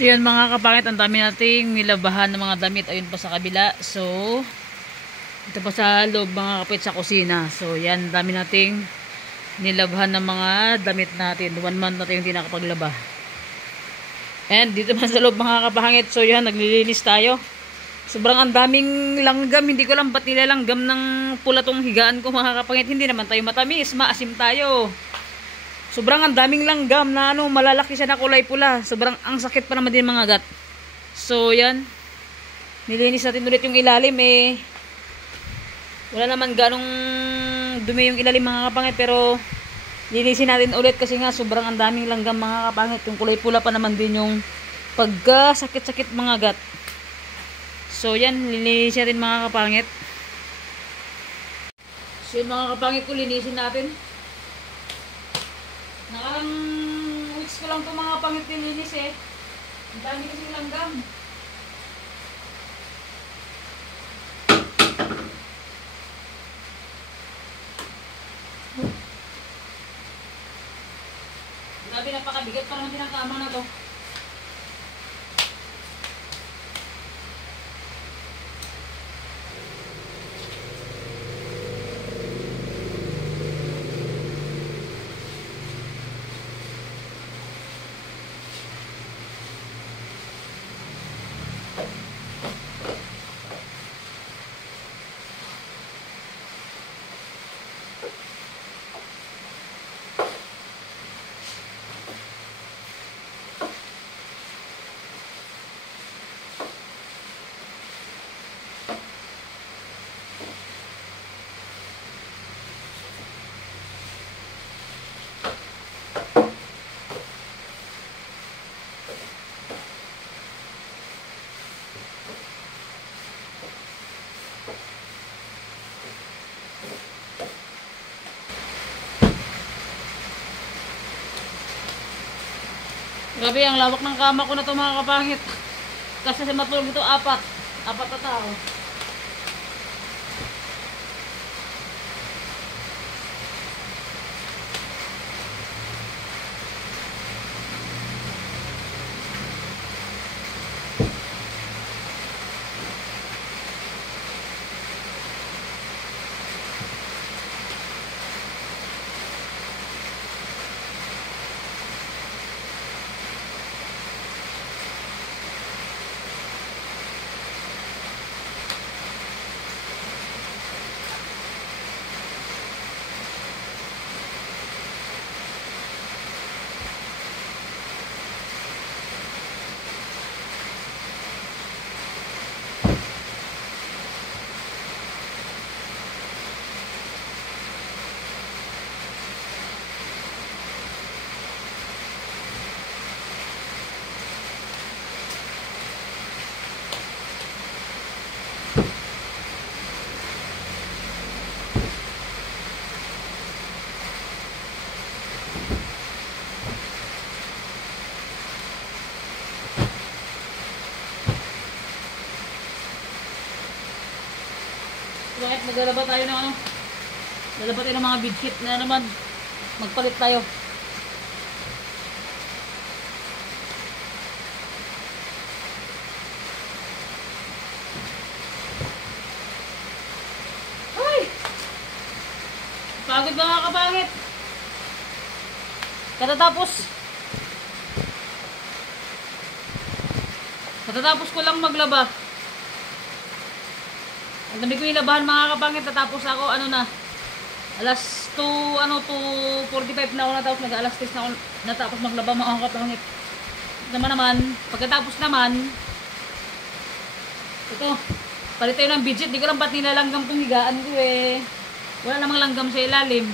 So yan mga kapangit, ang dami nating nilabahan ng mga damit. Ayun pa sa kabila. So, ito pa sa loob mga kapit sa kusina. So yan, dami nating nilabahan ng mga damit natin. 1 month natin yung hindi nakapaglaba. And dito pa sa loob mga kapangit. So yan, naglilinis tayo. Sobrang ang daming langgam. Hindi ko lang ba't nilalanggam ng pula tong higaan ko mga kapangit. Hindi naman tayo matamis. Maasim tayo. Sobrang ang daming langgam na malalaki siya na kulay pula. Sobrang ang sakit pa naman din mga gat. So yan. Nilinis natin ulit yung ilalim eh. Wala naman ganong dumi yung ilalim mga kapangit. Pero linisin natin ulit kasi nga sobrang ang daming langgam mga kapangit. Yung kulay pula pa naman din yung pagkasakit-sakit mga gat. So yan, linisin natin mga kapangit. So yun mga kapangit ko, linisin natin. Nakarang weeks ko lang ito mga kapangit nilinis eh. Ang dami kasing langgam. Grabe, napakabigat pa naman din ang kama na to. Grabe, ang lawak ng kama ko na to mga kapangit. Kasi sa matulog ito, apat na tao. Bakit maglalaba tayo ng ano? Lalaba tayo ng mga bedsheet na naman. Magpalit tayo. Ay! Pagod mga kapangit. Katatapos ko lang maglaba. Ang dami ko nilabahan mga kapangit. Natapos ako, alas 2:45 na ako natapos. Alas 3 na ako natapos maglaba mga kapangit. Pagkatapos naman, ito, palit tayo ng bedsheet. Di ko lang ba't nilalanggam tong higaan ko eh. Wala namang langgam sa ilalim.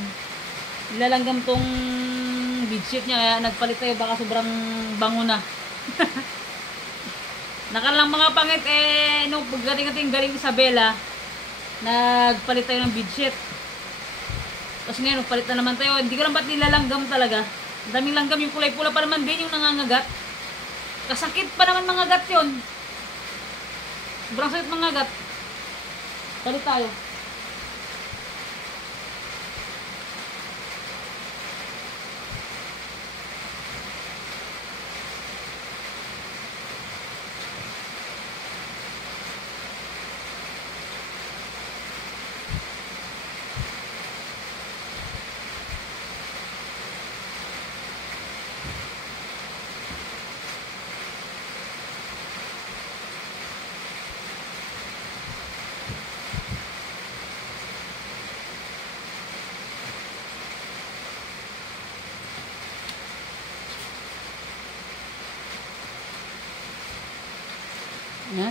Nilalanggam tong bedsheet niya, kaya nagpalit tayo, baka sobrang bango na. Nakalang mga pangit nung pagdating galing Isabela, nagpalit tayo ng bedsheet. Tapos ngayon, nagpalit na naman tayo. Hindi ko lang ba't nilalanggam talaga. Ang daming langgam, yung kulay pula pa naman din yung nangangagat. Kasakit pa naman mga gat yun. Sobrang sakit mga gat. Palit tayo. Yan.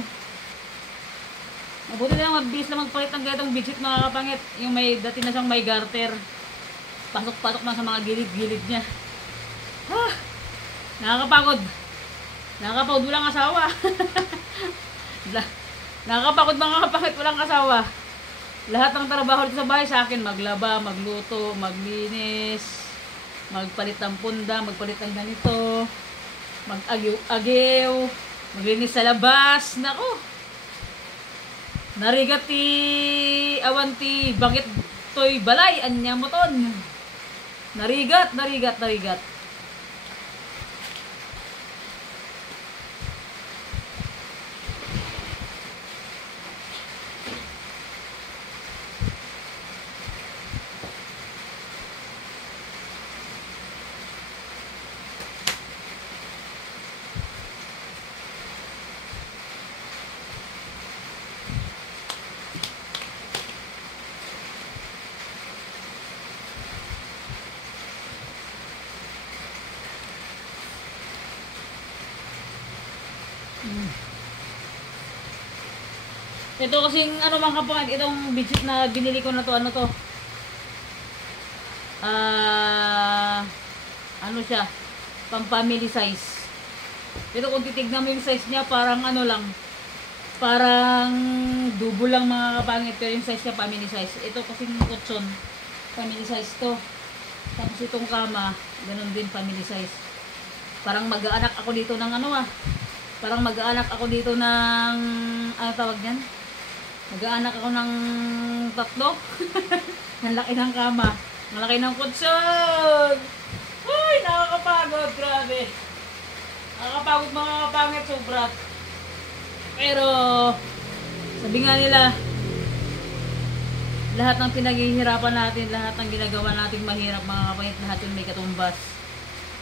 Mabuti na lang, mabilis na magpalit ng ganitong bedsheet mga kapangit. Yung may, dati na siyang may garter. Pasok-pasok na sa mga gilid-gilid niya. Ah, nakakapagod. Nakakapagod, walang asawa. Nakakapagod mga kapangit, walang asawa. Lahat ng trabaho dito sa bahay sa akin, maglaba, magluto, maglinis, magpalit ng punda, magpalit ng ganito, mag-agiw, maglinis sa labas. Nako, narigati, awanti, bakit to'y balay, anya mo ton. Narigat. Ito kasing ano mga kapangit, itong bedsheet na binili ko na to, ano to? Ano siya? Pang family size. Ito kung titignan mo yung size niya, parang ano lang. Parang dubo lang mga kapangit, pero yung size niya family size. Ito kasing kutson, family size to. Tapos itong kama, ganun din family size. Parang mag-aanak ako dito ng ano Parang mag-aanak ako dito ng, ano tawag niyan? Mag-aanak ako ng 3. Ang laki ng kama. Ang laki ng kutson. Ay, nakakapagod. Grabe. Nakakapagod mga kapangit. Sobra. Pero, sabi nga nila, lahat ng pinaghihirapan natin, lahat ng ginagawa natin mahirap mga kapangit, lahat yun may katumbas.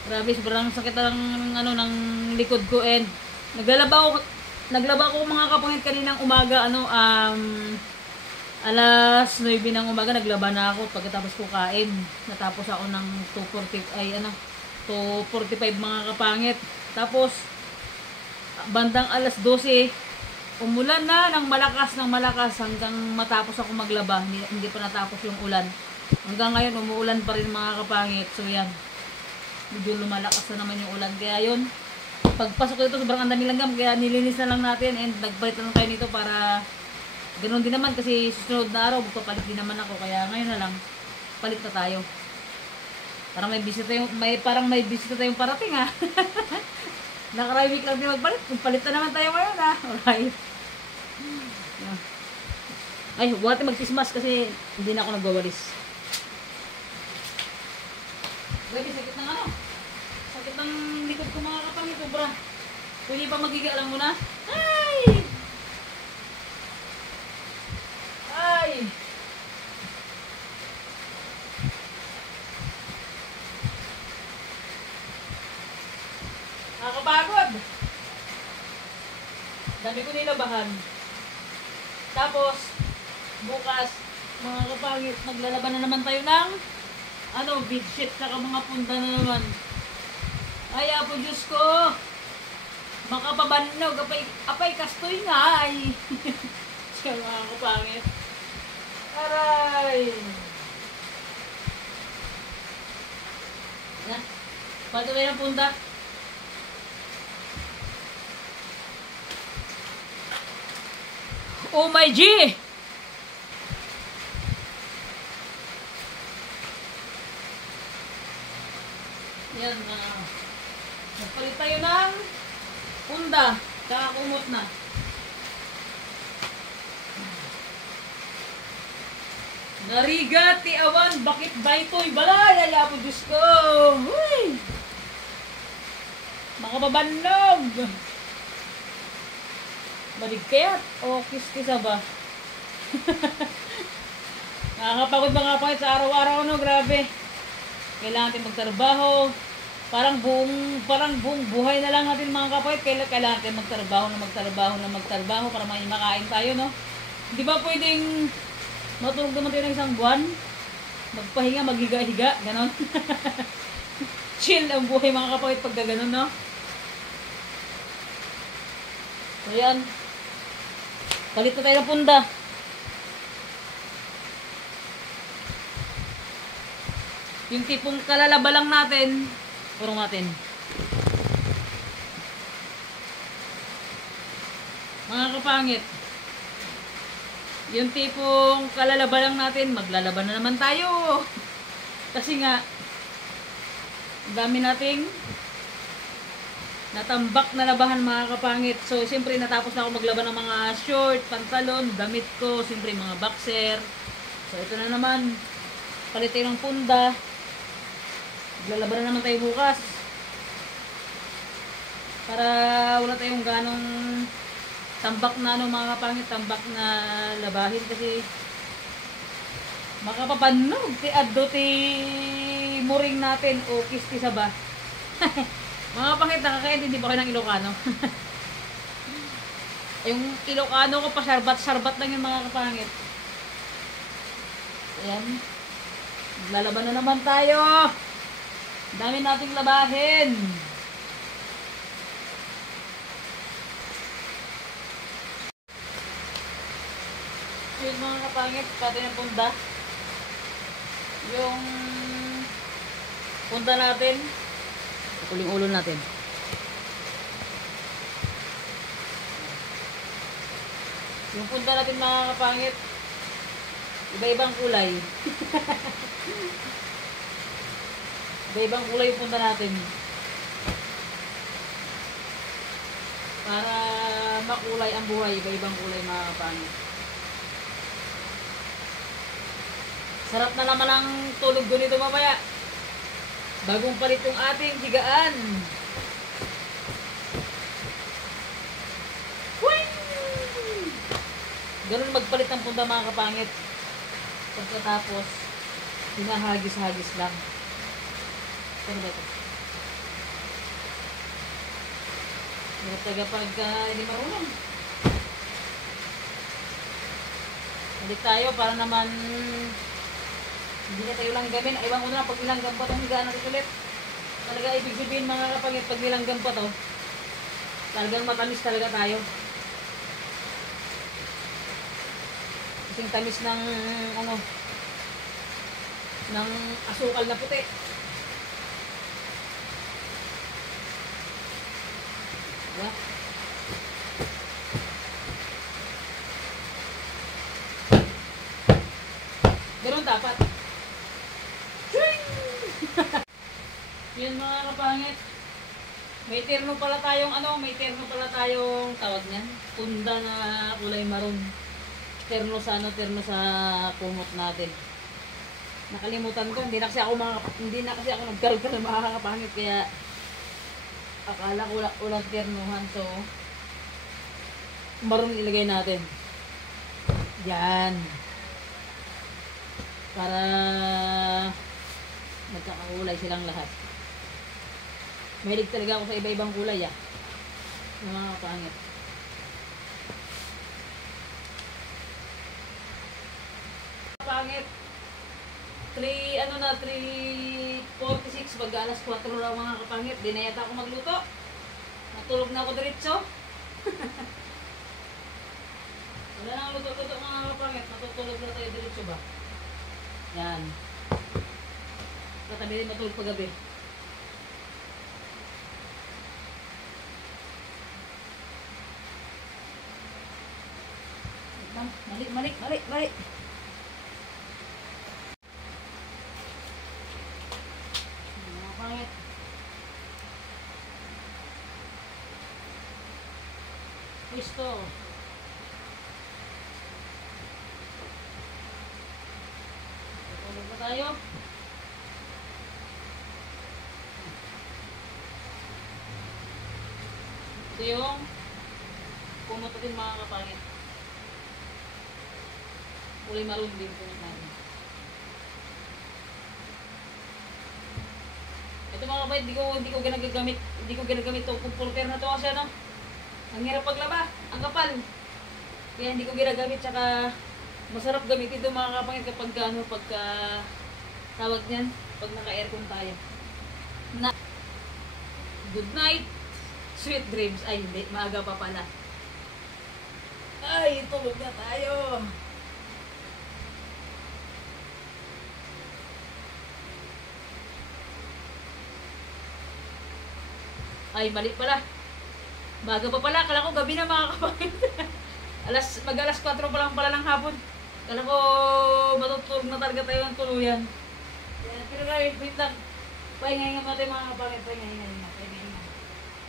Grabe, sobrang sakit ng likod ko, and naglaba ko mga kapangit kaninang umaga, alas 9 ng umaga naglaba na ako pagkatapos ko kain. Natapos ako ng 2:45 mga kapangit. Tapos bandang alas 12 umulan na ng malakas hanggang matapos ako maglaba. Hindi pa natapos yung ulan. Hanggang ngayon umuulan pa rin mga kapangit. So yan. Medyo lumalakas na naman yung ulan. Kaya yun, pagpasok ko dito, sobrang ang dami langgam, kaya nilinis na lang natin and nagpalit na lang kayo nito para ganoon din naman, kasi susunod na araw magpapalit din naman ako, kaya ngayon na lang palit na tayo. Parang may bisita tayong parating Nakaraan week lang din magpalit na naman tayo ngayon Alright. Ay, huwag natin magsismas kasi hindi na ako nagwawalis. Grabe, sakit ng sakit ng likod ko mga kapangit, sobra. Pwede pa magiga lang muna. Ay! Nakakapagod. Dami ko nilabahan. Tapos, bukas, mga kapangit, maglalaban na naman tayo ng bedsheet, saka mga punda na naman. Ay, apo Diyos ko. Makapabannog, apay kastoy nga ay. Siya mga kapangit. Aray. Yan. Patuloy ng punta. Oh my G! Yan na. Nagpalit tayo ng punda. Kakakumot na. Narigat, awan, bakit ba ito'y balay? Ay, apo Diyos ko. Uy! Makababannog. Maligkayat o kis-kisa ba? Nakakapagod mga kapangit sa araw-araw, grabe. Kailangan natin magtrabaho. Parang buong buhay na lang natin mga kapangit. Kailangan natin magtrabaho para may makain tayo, no? Hindi ba pwedeng matulog naman tayo ng isang buwan? Magpahinga, maghiga-higa, ganon. Chill ang buhay mga kapangit pag ganon, no? So yan. Palit na tayo ng punda. Yung tipong kalalaba lang natin. Purong natin. Mga kapangit. Yung tipong kalalaba lang natin. Maglalaban na naman tayo. Kasi nga, dami nating natambak na labahan mga kapangit. So, siyempre natapos na ako maglaban ng mga short, pantalon, damit ko, siyempre mga boxer. So, ito na naman. Palit tayo ng punda. Maglalaban na naman tayo bukas. Para wala tayong ganong tambak na mga kapangit, tambak na labahin kasi makapapanog ti addo ti muring natin o kisti sa ba. Mga pangit, nakakaintindi ba kayo ng Ilocano? Yung Ilocano ko pa sarbat-sarbat lang yung mga kapangit. Ayan. Lalaban na naman tayo. Dami nating labahin. Yung mga kapangit, pati ng punda. Yung punda natin. Uling ulo natin. Yung punta natin mga kapangit, iba-ibang kulay. Iba-ibang kulay yung punta natin. Para makulay ang buhay, iba-ibang kulay mga kapangit. Sarap na naman ang tulog ko nito mamaya. Bagong palit yung ating higaan. Ganun magpalit ng punda mga kapangit. Pagkatapos, hinahagis-hagis lang. Ano ba ito? Taga pagka hindi marunong. Balik tayo para naman hindi na tayo langgamin. Ewan ko na pag nilanggam pa itong higaan natin ulit. Talaga ibig sabihin mga kapangit, pag nilanggam pa ito, talagang matamis talaga tayo. Kasing tamis ng ano, ng asukal na puti. Diba? Ganun dapat. Yun mga kapangit. May terno pala tayong ano, may terno pala tayong tawag niyan. Punda na kulay maroon. Terno sa ano, terno sa kumot natin. Nakalimutan ko, hindi na kasi ako nagkalkal ng mga kapangit kaya akala ko walang ternuhan. So maroon ilagay natin. Yan. Para magkakakulay silang lahat. Mahilig talaga ako sa iba-ibang kulay ng mga kapangit. Kapangit. 3:46 pag alas 4 raw mga kapangit. Di na yata ako magluto. Natulog na ako diretso. Wala nang luto-luto mga kapangit. Natutulog na tayo diretso ba? Yan. Katabi din matulog paggabi. Malik. Mga pangit. Pwisto. Tulog na tayo. Ito yung pumututin mga kapangit. Kulay maroon din po natin. Ito mga kapatid, hindi ko ginagamit to. Comforter na to kasi ano. Ang hirap paglaba, ang kapal. Kaya hindi ko ginagamit, tsaka masarap gamitin ito mga kapangit kapag pagka tawag niyan, pag naka-aircon tayo. Good night, sweet dreams. Ay hindi, maaga pa pala. Ay, tulog na tayo. Ay, mali pala. Baga pa pala. Kala ko gabi na mga kapatid. Mag-alas 4 pa lang pala ng hapon. Kala ko matutulog na talaga tayo ng tuluyan. Yan, pero guys, wait lang. Pahinga-hinga natin mga kapatid. Pahinga-hinga.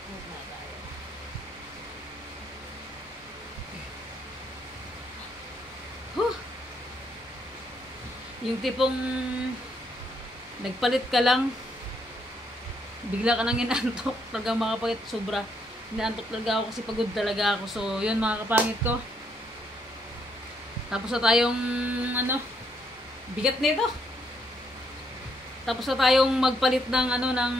Tulog na tayo. Huh. Yung tipong nagpalit ka lang, bigla ka nang inaantok. Talagang mga kapangit, sobra. Inaantok talaga ako kasi pagod talaga ako. So, yun mga kapangit ko. Tapos na tayong, bigat nito. Tapos na tayong magpalit ng, ng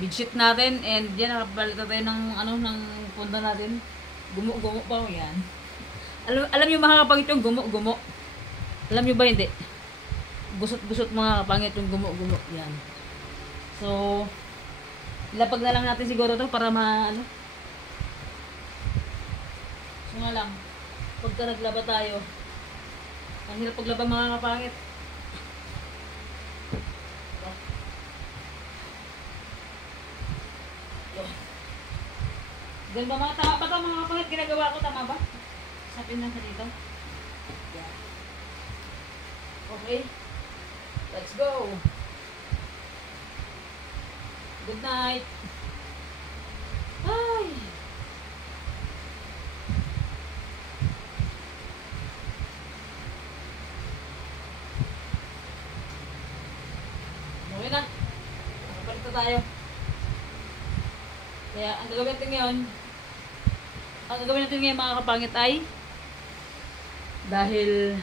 bedsheet natin. And yan, nakapalit na tayo ng, ng punda natin. Gumo-gumo pa ako yan. Alam nyo mga kapangit yung gumo-gumo. Alam nyo ba hindi? Gusot-gusot mga kapangit yung gumo-gumo. Yan. So, ilapag na lang natin siguro to para So nga lang, pagka naglaba tayo, ang hirap paglaba mga kapangit. Ganun ba mga tama ba ito mga kapangit? Ginagawa ko, tama ba? Sapin lang sa dito. Yan. Okay. Let's go. Good night. Ay. Okay na. Nakapalit na tayo. Kaya ang gagawin natin ngayon mga kapangit ay dahil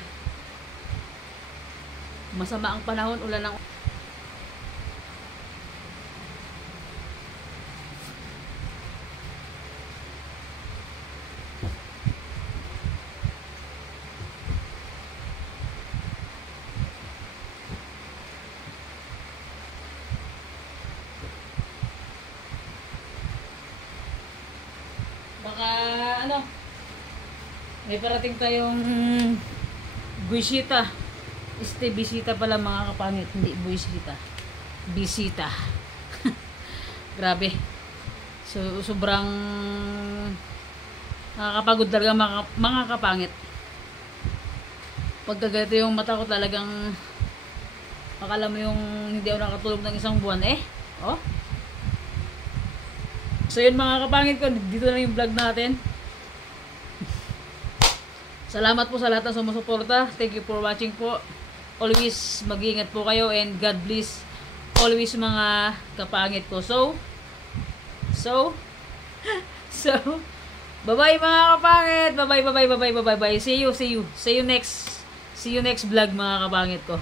masama ang panahon, ulan ang baka may parating tayong buwisita. Bisita pala mga kapangit, hindi buwisita. Bisita. Grabe. So sobrang nakakapagod talaga mga kapangit. Pagka ganito yung mata ko talagang akala mo yung hindi ako nakatulog ng isang buwan Oh. So yun mga kapangit ko, dito na yung vlog natin. Salamat po sa lahat ng sumusuporta. Thank you for watching po. Always mag-iingat po kayo and God bless always mga kapangit ko. So bye-bye mga kapangit. Bye-bye. See you next vlog mga kapangit ko.